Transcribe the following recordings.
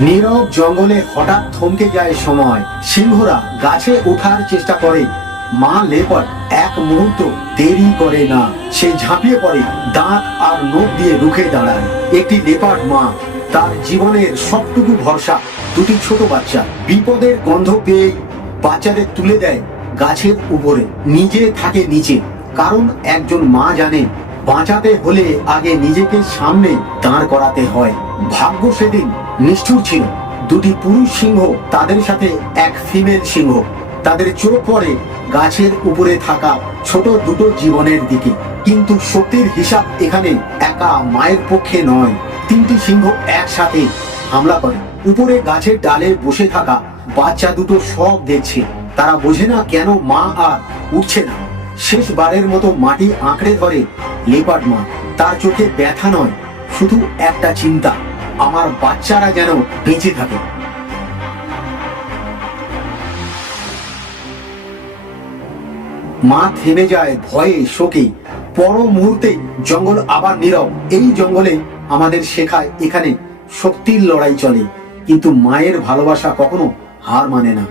নীরব জঙ্গলে হঠাৎ থমকে যায় সময়। সিংহরা গাছে ওঠার চেষ্টা করে। মা লেপার্ড এক মুহূর্ত দেরি করে না, সে ঝাঁপিয়ে পড়ে, দাঁত আর নখ দিয়ে রুখে দাঁড়ায়। একটি লেপার্ড মা, তার জীবনের সবটুকু ভরসা দুটি ছোট বাচ্চা। বিপদের গন্ধ পেয়ে বাচ্চাদের তুলে দেয় গাছের উপরে, নিজে থাকে নিচে। কারণ একজন মা জানে, বাঁচাতে হলে আগে নিজেকে সামনে দাঁড় করাতে হয়। ভাগ্য সেদিন নিষ্ঠুর ছিল। দুটি পুরুষ সিংহ, তাদের সাথে এক ফিমেল সিংহ। তাদের চোখ পড়ে গাছের উপরে থাকা ছোট দুটো জীবনের দিকে। কিন্তু শক্তির হিসাব এখানে একা মায়ের পক্ষে নয়। তিনটি সিংহ একসাথে হামলা করে। উপরে গাছের ডালে বসে থাকা বাচ্চা দুটো সব দেখছে। তারা বোঝে না কেন মা আর উঠছে না। শেষবারের মতো মাটি আঁকড়ে ধরে লেপার্ড মা। তার চোখে ব্যথা নয়, শুধু একটা চিন্তা, আমার বাচ্চারা যেন বেঁচে থাকে। মা থেমে যায় ভয়ে, শোকে। পর মুহূর্তে জঙ্গল আবার নীরব। এই জঙ্গলে আমাদের শেখায়, এখানে শক্তির লড়াই চলে, কিন্তু মায়ের ভালোবাসা কখনো হার মানে না।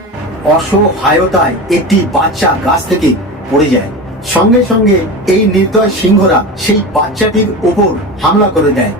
অসহায়তায় একটি বাচ্চা গাছ থেকে পড়ে যায়। সঙ্গে সঙ্গে এই নির্দয় সিংহরা সেই বাচ্চাটির ওপর হামলা করে দেয়।